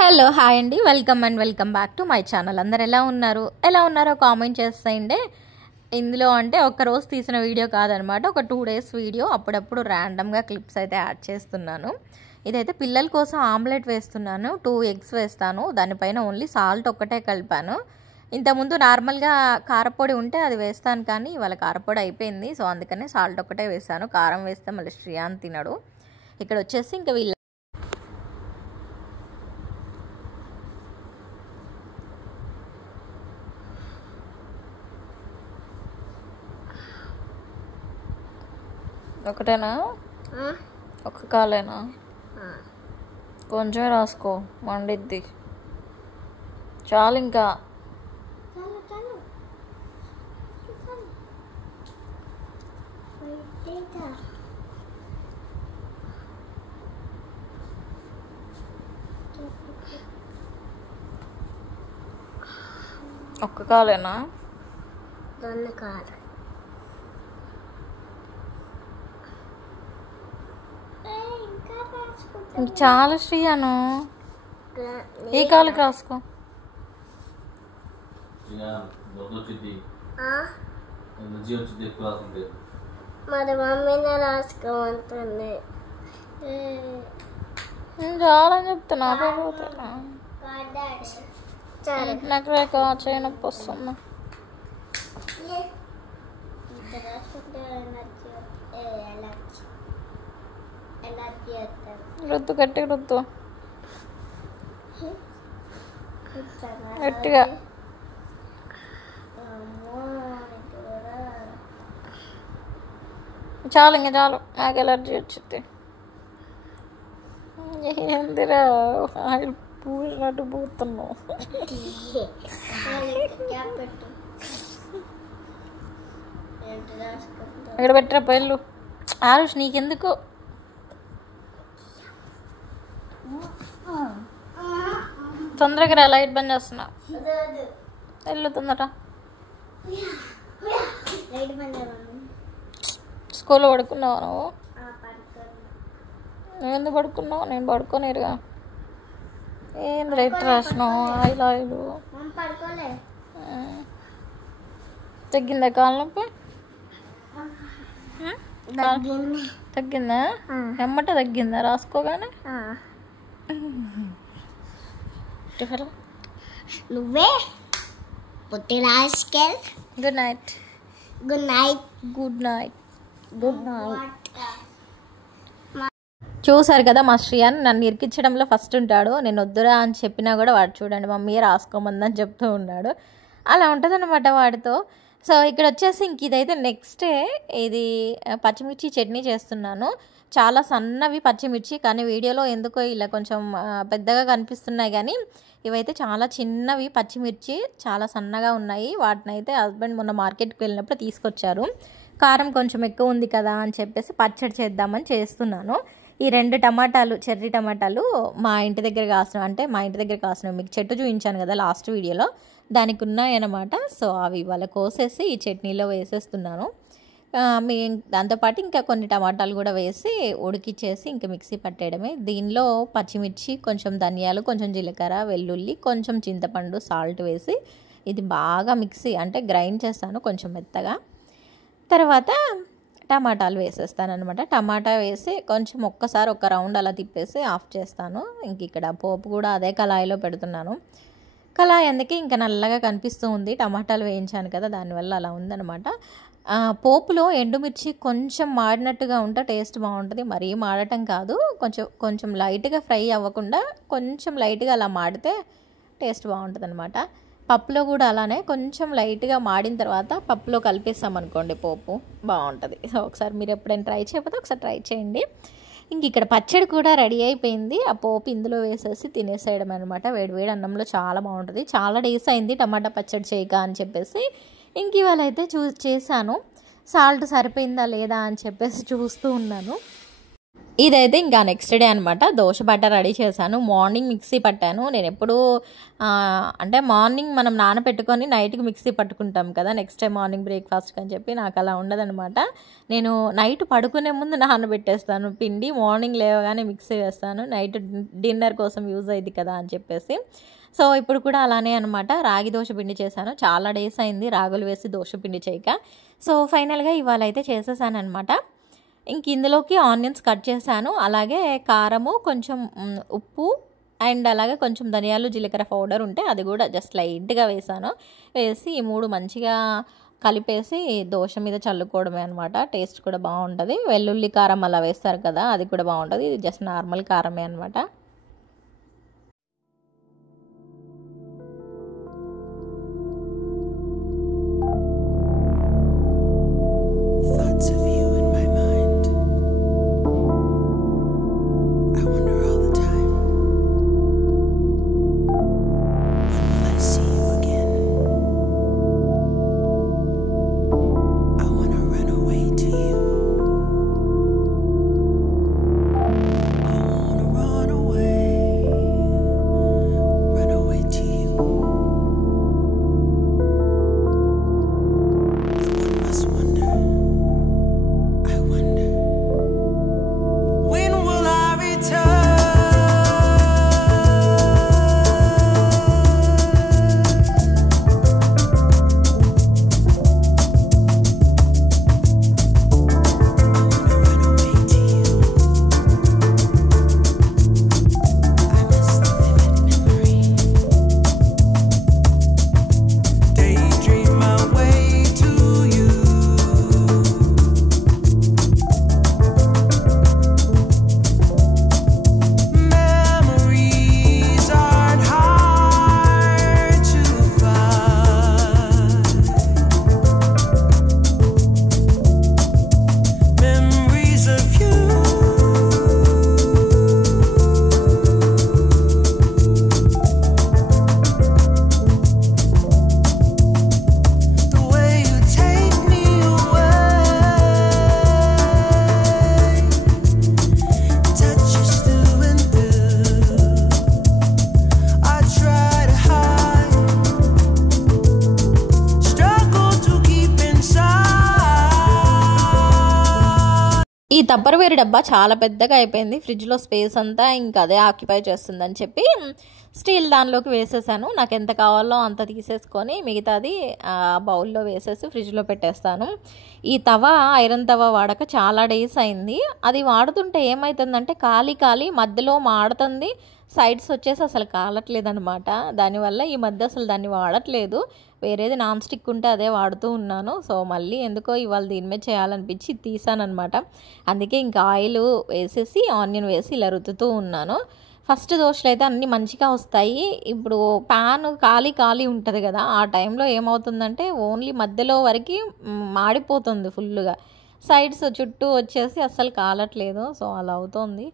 Hello hi అండి, welcome back to my channel. అందరు ఎలా ఉన్నారో కామెంట్ చేసేయండి. ఇందులో అంటే ఒక రోజు తీసిన వీడియో కాదనమాట, ఒక 2 డేస్ వీడియో. అప్పుడప్పుడు ర్యాండమ్గా క్లిప్స్ అయితే యాడ్ చేస్తున్నాను. ఇదైతే పిల్లల కోసం ఆమ్లెట్ వేస్తున్నాను. 2 ఎగ్స్ వేస్తాను. దానిపైన ఓన్లీ సాల్ట్ ఒక్కటే కలిపాను. ఇంతకుముందు నార్మల్గా కారపొడి ఉంటే అది వేస్తాను, కానీ ఇవాళ కారపొడి అయిపోయింది. సో అందుకనే సాల్ట్ ఒక్కటే వేస్తాను. కారం వేస్తే మళ్ళీ శ్రీయాన్ తినడు. ఇక్కడ వచ్చేసి ఇంకా వీళ్ళ ఒకటేనా, ఒక కాలేనా? కొంచెమే రాసుకో, మండిద్ది. చాలు ఇంకా. ఒక్క కాలేనా? 2 కాలు. చాలా శ్రీయాను, ఏ కాలుకి రాసుకో. మరి మమ్మీనే రాసుకోమంటుంది. చాలా చెప్తున్నా, నాకు రేక చేయి నొప్పి వస్తున్నా. రుద్దు, గట్టిగా రుద్దు, గట్టిగా. చాలు ఇంకా చాలు, నాకు ఎలర్జీ వచ్చింది. ఏందిరా ఆయిల్ పూసినట్టు పూస్తున్నావు. ఇక్కడ పెట్టరా పళ్ళు. ఆరుష్ నీకెందుకు? తొందరగా రా, లైట్ బంద్ చేస్తున్నా. వెళ్ళు తొందర. స్కూల్లో పడుకున్నావా నువ్వు? నువ్వు ఎందుకు పడుకున్నావు? నేను పడుకోనిరుగా. ఏంది రైట్ రాసినావు? ఆయిల్ తగ్గిందా కాలు నొప్పి? తగ్గిందా? ఎమ్మట తగ్గిందా రాసుకోగానే? నువ్వే పుట్టి రాసుకెళ్. Good night. Good night. Good night. Good night. చూసారు కదా, మా శ్రీయాన్ నన్ను ఇరికించడంలో ఫస్ట్ ఉంటాడు. నేను వద్దురా అని చెప్పినా కూడా వాడు చూడండి మమ్మీ రాసుకోమందని చెప్తూ ఉన్నాడు. అలా ఉంటుందన్నమాట వాడితో. సో ఇక్కడ వచ్చేసి ఇంక ఇదైతే నెక్స్ట్ డే ఇది పచ్చిమిర్చి చట్నీ చేస్తున్నాను. చాలా సన్నవి పచ్చిమిర్చి, కానీ వీడియోలో ఎందుకో ఇలా కొంచెం పెద్దగా కనిపిస్తున్నాయి, కానీ ఇవైతే చాలా చిన్నవి పచ్చిమిర్చి, చాలా సన్నగా ఉన్నాయి. వాటిని అయితే హస్బెండ్ మొన్న మార్కెట్కి వెళ్ళినప్పుడు తీసుకొచ్చారు. కారం కొంచెం ఎక్కువ ఉంది కదా అని చెప్పేసి పచ్చడి చేద్దామని చేస్తున్నాను. ఈ 2 టమాటాలు, చెర్రీ టమాటాలు మా ఇంటి దగ్గర కాసిన మీకు చెట్టు చూపించాను కదా లాస్ట్ వీడియోలో, దానికి ఉన్నాయన్నమాట. సో అవి ఇవాళ కోసేసి ఈ చట్నీలో వేసేస్తున్నాను. దాంతోపాటు ఇంకా కొన్ని టమాటాలు కూడా వేసి ఉడికిచ్చేసి ఇంకా మిక్సీ పట్టేయడమే. దీనిలో పచ్చిమిర్చి, కొంచెం ధనియాలు, కొంచెం జీలకర్ర, వెల్లుల్లి, కొంచెం చింతపండు, సాల్ట్ వేసి ఇది బాగా మిక్సీ అంటే గ్రైండ్ చేస్తాను కొంచెం మెత్తగా. తర్వాత టమాటాలు వేసేస్తాను అనమాట. టమాటా వేసి కొంచెం ఒక్కసారి ఒక రౌండ్ అలా తిప్పేసి ఆఫ్ చేస్తాను. ఇంక ఇక్కడ పోపు కూడా అదే కళాయిలో పెడుతున్నాను. కళాయి అందుకే ఇంకా నల్లగా కనిపిస్తూ ఉంది, టమాటాలు వేయించాను కదా దానివల్ల అలా ఉందన్నమాట. పోపులో ఎండుమిర్చి కొంచెం మాడినట్టుగా ఉంటే టేస్ట్ బాగుంటుంది. మరీ మాడటం కాదు, కొంచెం లైట్గా ఫ్రై అవ్వకుండా కొంచెం లైట్గా అలా మాడితే టేస్ట్ బాగుంటుంది అనమాట. పప్పులో కూడా అలానే కొంచెం లైట్గా మాడిన తర్వాత పప్పులో కలిపేస్తామనుకోండి పోపు బాగుంటుంది. సో ఒకసారి మీరు ఎప్పుడైనా ట్రై చేయకపోతే ఒకసారి ట్రై చేయండి. ఇంక ఇక్కడ పచ్చడి కూడా రెడీ అయిపోయింది. ఆ పోపు ఇందులో వేసేసి తినేసేయడం అనమాట. వేడి అన్నంలో చాలా బాగుంటుంది. చాలా డేస్ అయింది టమాటా పచ్చడి చేయక అని చెప్పేసి ఇంక ఇవాళ అయితే చేశాను. సాల్ట్ సరిపోయిందా లేదా అని చెప్పేసి చూస్తూ ఉన్నాను. ఇదైతే ఇంకా నెక్స్ట్ డే అనమాట. దోశ బట్ట రెడీ చేశాను. మార్నింగ్ మిక్సీ పట్టాను. నేను ఎప్పుడూ అంటే మార్నింగ్ మనం నానబెట్టుకొని నైట్కి మిక్సీ పట్టుకుంటాం కదా, నెక్స్ట్ డే మార్నింగ్ బ్రేక్ఫాస్ట్కి అని చెప్పి. నాకు అలా ఉండదనమాట. నేను నైట్ పడుకునే ముందు నానబెట్టేస్తాను పిండి, మార్నింగ్ లేవగానే మిక్సీ వేస్తాను, నైట్ డిన్నర్ కోసం యూజ్ అయ్యింది కదా అని చెప్పేసి. సో ఇప్పుడు కూడా అలానే అనమాట. రాగి దోశ పిండి చేశాను. చాలా డేస్ అయింది రాగులు వేసి దోశ పిండి చేయక. సో ఫైనల్గా ఇవాళ అయితే చేసేసాను అనమాట. ఇంక ఇందులోకి ఆనియన్స్ కట్ చేశాను, అలాగే కారము, కొంచెం ఉప్పు అండ్ అలాగే కొంచెం ధనియాలు జీలకర్ర పౌడర్ ఉంటే అది కూడా జస్ట్ లైట్గా వేసాను. వేసి ఈ 3 మంచిగా కలిపేసి దోశ మీద చల్లుకోవడమే అనమాట. టేస్ట్ కూడా బాగుంటుంది. వెల్లుల్లి కారం అలా వేస్తారు కదా, అది కూడా బాగుంటుంది. ఇది జస్ట్ నార్మల్ కారమే అనమాట. ఈ టప్పర్వేర్ డబ్బా చాలా పెద్దగా అయిపోయింది. ఫ్రిడ్జ్లో స్పేస్ అంతా ఇంకా అదే ఆక్యుపై చేస్తుందని చెప్పి స్టీల్ దానిలోకి వేసేసాను. నాకు ఎంత కావాలో అంత తీసేసుకొని మిగతాది బౌల్లో వేసేసి ఫ్రిడ్జ్లో పెట్టేస్తాను. ఈ తవ ఐరన్ తవ వాడక చాలా డేస్ అయింది. అది వాడుతుంటే ఏమవుతుందంటే కాలి మధ్యలో మాడుతుంది, సైడ్స్ వచ్చేసి అసలు కాలట్లేదనమాట. దానివల్ల ఈ మధ్య అసలు దాన్ని వాడట్లేదు. వేరేది నాన్ స్టిక్ ఉంటే అదే వాడుతూ ఉన్నాను. సో మళ్ళీ ఎందుకో ఇవాళ దీని మీద చేయాలనిపించి తీసానమాట. అందుకే ఇంకా ఆయిల్ వేసేసి ఆనియన్ వేసి ఇలా రుద్దుతూ ఉన్నాను. ఫస్ట్ దోశలు అయితే అన్నీ మంచిగా వస్తాయి. ఇప్పుడు ప్యాన్ ఖాళీ ఉంటుంది కదా, ఆ టైంలో ఏమవుతుందంటే ఓన్లీ మధ్యలో వరకు మాడిపోతుంది ఫుల్గా, సైడ్స్ చుట్టూ వచ్చేసి అస్సలు కాలట్లేదు. సో అలా అవుతుంది.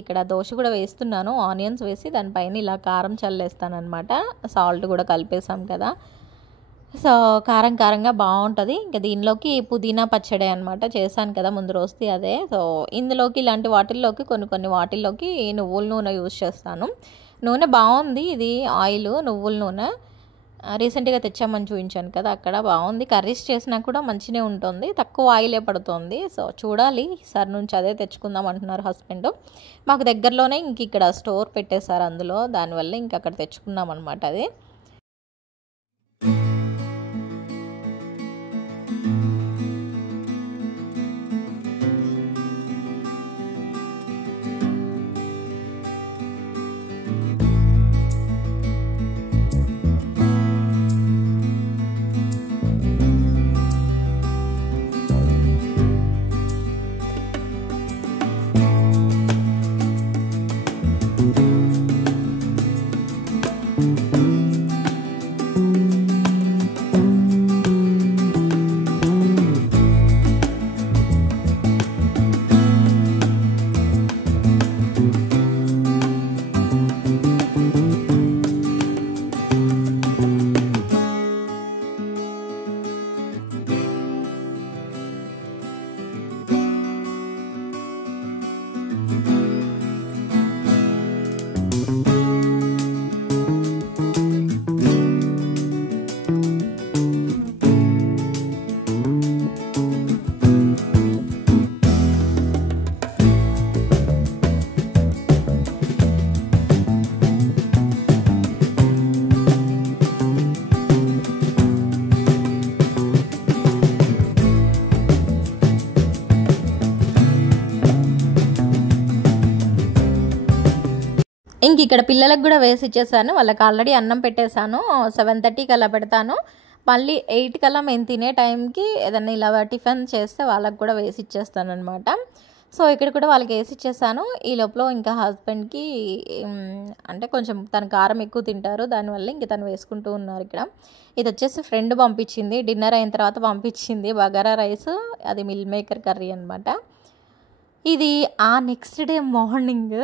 ఇక్కడ దోశ కూడా వేస్తున్నాను, ఆనియన్స్ వేసి దానిపైన ఇలా కారం చల్లేస్తాను అనమాట. సాల్ట్ కూడా కలిపేసాం కదా, సో కారంగా బాగుంటుంది. ఇంకా దీనిలోకి పుదీనా పచ్చడి అనమాట చేశాను కదా ముందు రోజుది అదే. సో ఇందులోకి ఇలాంటి వాటిల్లోకి కొన్ని వాటిల్లోకి నువ్వుల నూనె యూజ్ చేస్తాను. నూనె బాగుంది, ఇది ఆయిల్ నువ్వుల నూనె రీసెంట్గా తెచ్చామని చూపించాను కదా, అక్కడ బాగుంది. కర్రీస్ చేసినా కూడా మంచిగా ఉంటుంది, తక్కువ ఆయిలే పడుతుంది. సో చూడాలి, ఈసారి నుంచి అదే తెచ్చుకుందాం అంటున్నారు హస్బెండ్. మాకు దగ్గరలోనే ఇంక ఇక్కడ స్టోర్ పెట్టేశారు అందులో, దానివల్ల ఇంక అక్కడ తెచ్చుకున్నాం అనమాట. అది ఇక్కడ పిల్లలకు కూడా వేసి ఇచ్చేసాను. వాళ్ళకి ఆల్రెడీ అన్నం పెట్టేశాను. 7:30కి అలా పెడతాను. మళ్ళీ 8 కల్లా మేము తినే టైంకి ఏదైనా ఇలా టిఫిన్ చేస్తే వాళ్ళకి కూడా వేసి ఇచ్చేస్తాను అనమాట. సో ఇక్కడ కూడా వాళ్ళకి వేసి ఇచ్చేసాను. ఈ లోపల ఇంకా హస్బెండ్కి అంటే కొంచెం తను కారం ఎక్కువ తింటారు, దానివల్ల ఇంక తను వేసుకుంటూ ఉన్నారు. ఇక్కడ ఇది వచ్చేసి ఫ్రెండ్ పంపించింది, డిన్నర్ అయిన తర్వాత పంపించింది. బగారా రైస్, అది మిల్ మేకర్ కర్రీ అనమాట. ఇది ఆ నెక్స్ట్ డే మార్నింగ్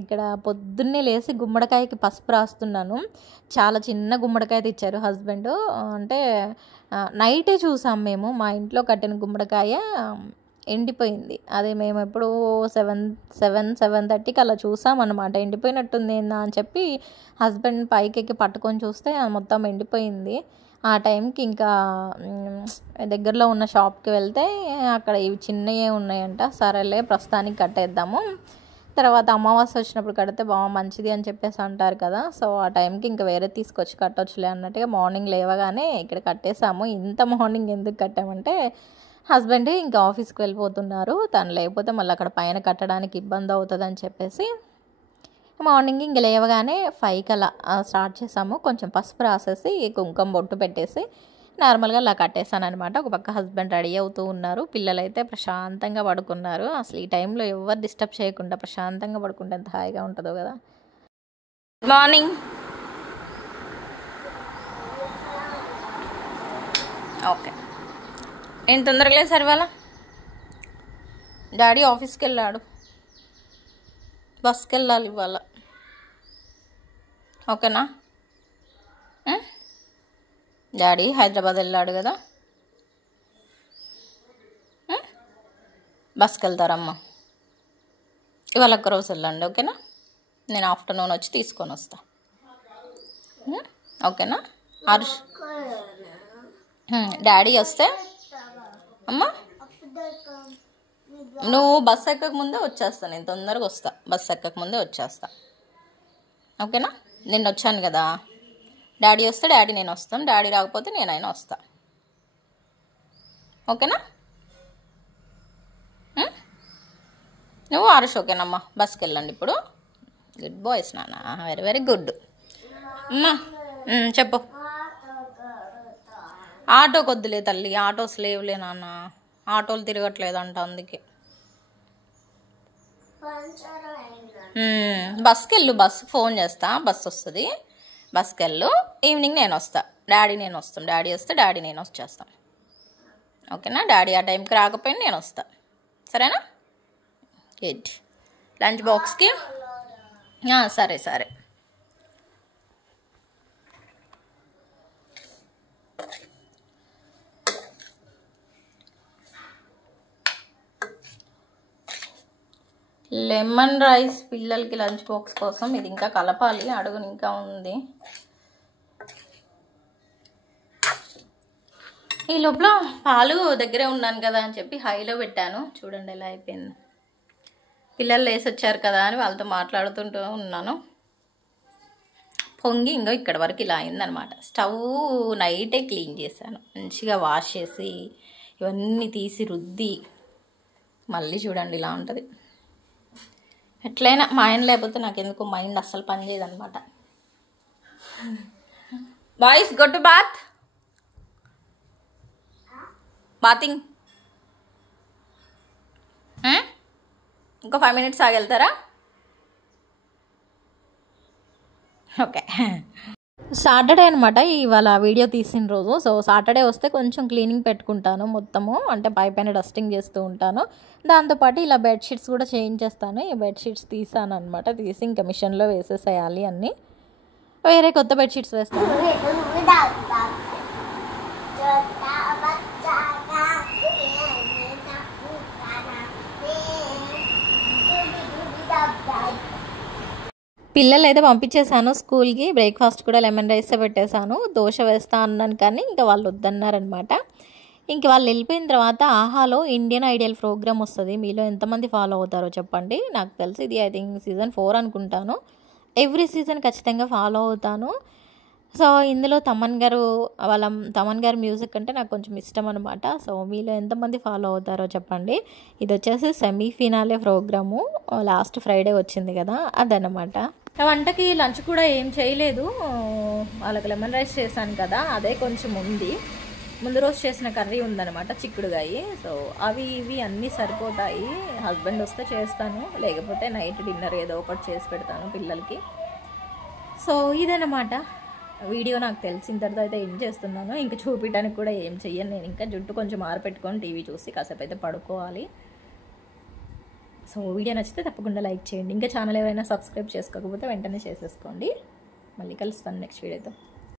ఇక్కడ పొద్దున్నే లేచి గుమ్మడికాయకి పసుపు రాస్తున్నాను. చాలా చిన్న గుమ్మడికాయ తెచ్చారు హస్బెండ్. అంటే నైటే చూసాం మేము, మా ఇంట్లో కట్టిన గుమ్మడికాయ ఎండిపోయింది. అది మేము ఎప్పుడు 7:30కి అలా చూసామన్నమాట. ఎండిపోయినట్టుంది ఏందా అని చెప్పి హస్బెండ్ పైకి ఎక్కి పట్టుకొని చూస్తే మొత్తం ఎండిపోయింది. ఆ టైంకి ఇంకా దగ్గరలో ఉన్న షాప్కి వెళ్తే అక్కడ ఇవి చిన్నవే ఉన్నాయంట. సరేలే ప్రస్తుతానికి కట్టేద్దాము, తర్వాత అమావాస్య వచ్చినప్పుడు కడితే మంచిది అని చెప్పేసి అంటారు కదా. సో ఆ టైంకి ఇంకా వేరే తీసుకొచ్చి కట్టొచ్చులే అన్నట్టుగా మార్నింగ్ లేవగానే ఇక్కడ కట్టేసాము. ఇంత మార్నింగ్ ఎందుకు కట్టామంటే హస్బెండ్ ఇంకా ఆఫీస్కి వెళ్ళిపోతున్నారు, తను లేకపోతే మళ్ళీ అక్కడ పైన కట్టడానికి ఇబ్బంది అవుతుంది అని చెప్పేసి మార్నింగ్ ఇంక లేవగానే 5కి అలా స్టార్ట్ చేసాము. కొంచెం పసుపు రాసేసి కుంకుమ బొట్టు పెట్టేసి నార్మల్గా అలా కట్టేసాను అనమాట. ఒక పక్క హస్బెండ్ రెడీ అవుతూ ఉన్నారు, పిల్లలైతే ప్రశాంతంగా పడుకున్నారు. అసలు ఈ టైంలో ఎవరు డిస్టర్బ్ చేయకుండా ప్రశాంతంగా పడుకుంటే ఎంత హాయిగా ఉంటుందో కదా. Good morning. ఓకే, ఏం తొందరగా లేదు సార్ ఇవాళ. డాడీ ఆఫీస్కి వెళ్ళాడు, బస్కి వెళ్ళాలి ఇవాళ. ఓకేనా? డాడీ హైదరాబాద్ వెళ్ళాడు కదా, బస్కి వెళ్తారమ్మా. ఇవాళ ఒక్కరోజు వెళ్ళండి, ఓకేనా? నేను ఆఫ్టర్నూన్ వచ్చి తీసుకొని వస్తా, ఓకేనా? హర్ష్ డాడీ వస్తే అమ్మా నువ్వు బస్సు ఎక్కక ముందే వచ్చేస్తా, నేను తొందరగా వస్తా, బస్సు ఎక్కక ముందే వచ్చేస్తా, ఓకేనా? నిన్న వచ్చాను కదా, డాడీ వస్తే డాడీ నేను వస్తాం, డాడీ రాకపోతే నేనైనా వస్తా, ఓకేనా? నువ్వు ఆరుష్ ఓకేనమ్మా, బస్కి వెళ్ళండి ఇప్పుడు. గుడ్ బాయ్స్ నాన్న, వెరీ వెరీ గుడ్. అమ్మా చెప్పు. ఆటో కొద్దులే తల్లి, ఆటోస్ లేవులే నాన్న, ఆటోలు తిరగట్లేదంట అందుకే. బస్కి వెళ్ళు, బస్కి ఫోన్ చేస్తా, బస్సు వస్తుంది, బస్కి వెళ్ళు. ఈవినింగ్ నేను వస్తా, డాడీ నేను వస్తాం, డాడీ వస్తే డాడీ నేను వచ్చేస్తాం, ఓకేనా? డాడీ ఆ టైంకి రాకపోయినా నేను వస్తా, సరేనా? గుడ్. లంచ్ బాక్స్కి సరే సరే. లెమన్ రైస్ పిల్లలకి లంచ్ బాక్స్ కోసం ఇది ఇంకా కలపాలి, అడుగుని ఇంకా ఉంది. ఈ లోపల పాలు దగ్గరే ఉన్నాను కదా అని చెప్పి హైలో పెట్టాను, చూడండి ఎలా అయిపోయింది. పిల్లలు లేసి వచ్చారు కదా అని వాళ్ళతో మాట్లాడుతుంటూ ఉన్నాను. పొంగి ఇంకో ఇక్కడ వరకు ఇలా అయిందనమాట. స్టవ్ నైటే క్లీన్ చేశాను, మంచిగా వాష్ చేసి ఇవన్నీ తీసి రుద్ది మళ్ళీ చూడండి ఇలా ఉంటుంది. ఎట్లయినా మా ఆయన లేకపోతే నాకు ఎందుకు మైండ్ అస్సలు పనిచేయదనమాట. Boys go to bath, bathing. ఇంకో 5 minutes ఆగి వెళ్తారా? ఓకే. సాటర్డే అనమాట ఇవాళ వీడియో తీసిన రోజు. సో సాటర్డే వస్తే కొంచెం క్లీనింగ్ పెట్టుకుంటాను మొత్తము, అంటే పైన డస్టింగ్ చేస్తూ ఉంటాను. దాంతోపాటు ఇలా బెడ్షీట్స్ కూడా చేంజ్ చేస్తాను. ఈ బెడ్షీట్స్ తీసాను అనమాట, తీసి ఇంకా మిషన్లో వేసేసేయాలి అన్నీ. వేరే కొత్త బెడ్షీట్స్ వేస్తాను. పిల్లలు అయితే పంపించేశాను స్కూల్కి. బ్రేక్ఫాస్ట్ కూడా లెమన్ రైస్ పెట్టేశాను. దోశ వేస్తా అన్నాను కానీ ఇంకా వాళ్ళు వద్దన్నారనమాట. ఇంక వాళ్ళు వెళ్ళిపోయిన తర్వాత ఆహాలో ఇండియన్ ఐడల్ ప్రోగ్రామ్ వస్తుంది. మీలో ఎంతమంది ఫాలో అవుతారో చెప్పండి. నాకు తెలిసి ఇది ఐ థింక్ సీజన్ 4 అనుకుంటాను. ఎవ్రీ సీజన్ ఖచ్చితంగా ఫాలో అవుతాను. సో ఇందులో తమన్ గారు మ్యూజిక్ అంటే నాకు కొంచెం ఇష్టం అనమాట. సో మీలో ఎంతమంది ఫాలో అవుతారో చెప్పండి. ఇది వచ్చేసి సెమీఫినాలే ప్రోగ్రాము, లాస్ట్ ఫ్రైడే వచ్చింది కదా, అదనమాట. వంటకి లంచ్ కూడా ఏం చేయలేదు, వాళ్ళకి లెమన్ రైస్ చేశాను కదా అదే కొంచెం ఉంది. ముందు రోజు చేసిన కర్రీ ఉందన్నమాట చిక్కుడుగాయి. సో అవి ఇవి అన్నీ సరిపోతాయి. హస్బెండ్ వస్తే చేస్తాను, లేకపోతే నైట్ డిన్నర్ ఏదో ఒకటి చేసి పెడతాను పిల్లలకి. సో ఇదన్నమాట వీడియో. నాకు తెలిసిన తర్వాత అయితే ఏం చేస్తున్నాను, ఇంకా చూపించడానికి కూడా ఏం చెయ్యను నేను. ఇంకా జుట్టు కొంచెం ఆరపెట్టుకొని టీవీ చూసి కాసేపు అయితే పడుకోవాలి. సో వీడియో నచ్చితే తప్పకుండా లైక్ చేయండి. ఇంకా ఛానల్ ఎవరైనా సబ్స్క్రైబ్ చేసుకోకపోతే వెంటనే చేసేసుకోండి. మళ్ళీ కలుస్తాను నెక్స్ట్ వీడియోతో.